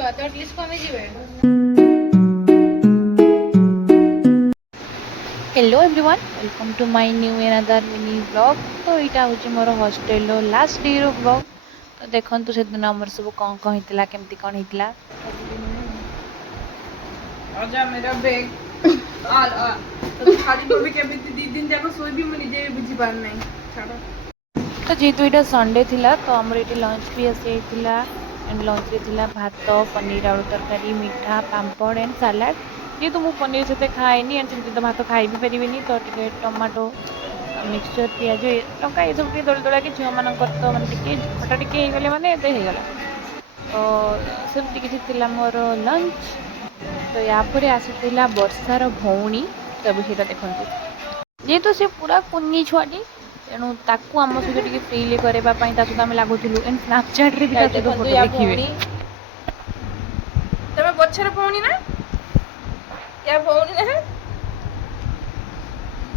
ଛୁଆ ତ ଆଟଲିଷ୍ଟ କମିଯିବେ। Hello everyone welcome to my new another mini blog. तो यहाँ हूँ मोर हॉस्टल लास्ट डे रो ब्लॉग। तो देखो से दिन आमर सब कौन कौन होता केमती कौन होता। आजा मेरा बैग आ तो खाली मम्मी के बीती दी दिन जाको सोई भी मुझे निजे बुझी पार नहीं छाड़। तो जेहेतु यहाँ संडे थिला तो आमर ये लंच भी आसी एंड लंच रे भात पनीर आलू तरकारी मीठा पापड़ एंड सालाड। जेहेतु मुझे पनीर से खाएनी एंड से तो भात खाई भी पारिनी तो टे टमाटो मिक्सचर पिज लंका ये सब दोल दोला कि झील मान तो मैंने खटा टिके गले मैंने होगला तो सेमती किसी मोर लंच। तो या पर आसीला वर्षार भौणी सब सीटा देखु जेहेतु सी पूरा कुनी छुआटी तेणु ताकू आम सहित फ्रीली करवाई सहित आम लगुलु एंड स्नापचैट रे भी फोटो देखिए। तमे बछर भौणी ना या भौणी ना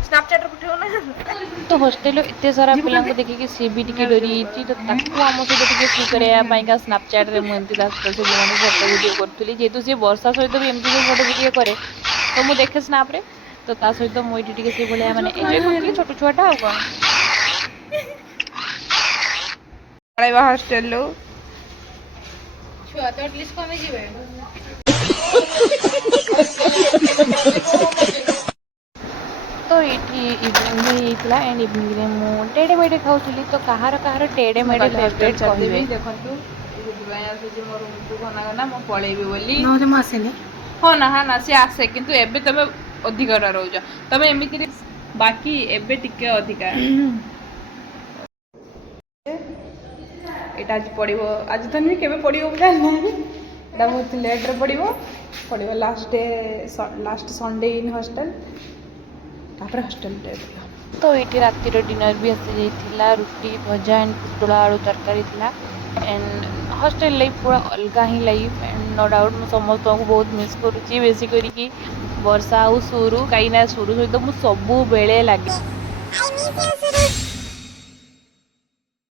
स्नैपचैट उठाओ ना। तो हॉस्टेल एत सारा पिला देखिए सी भी टी डरी तो ताकू आम सहित फ्री करवाई स्नापचैट रे मुझे फोटो वीडियो करी जेहेतु सी वर्षा सहित भी एमती फोटो वीडियो करे तो मुझे देखे स्नाप रे तो ता सहित मुझे से भाया मैंने एंजॉय कर छोट छुआटा आ कौन पळाइबा हॉस्टेल लो छुआ तो एटलिस्ट कमी जिवे। तो ये इवनिंग भी होता एंड इवनिंग रे मु टेढ़े मेढ़े खाऊली तो कहार कहार टेढ़े मेढ़े फेवरेट कहबे देखंतु दुबाई आसे जे मोर मुंडू घना घना म पळेबी बोली नो जे मासेनी हो ना हाँ ना से आसे किंतु एबे तमे अधिक रहउज तमे एमिति बाकी एबे टिके अधिक एटा आज पड़िबो आज तो नहीं केबे पड़िबो बुझाल नहीं एटा बहुत लेट रे पड़िबो लास्ट संडे इन हॉस्टल तापर हॉस्टल डे। तो ये रातिर डिनर भी आसी जाइए रुटी भजा एंड पुटला आलू तरकारी थिला एंड हॉस्टेल लाइफ पूरा अलग ही लाइफ एंड नो डाउट मुझे समस्त को बहुत मिस करुँची बेसी करी वर्षा आउ सुरु कहीं सुरु सहित मुझे सबु बेले लगे।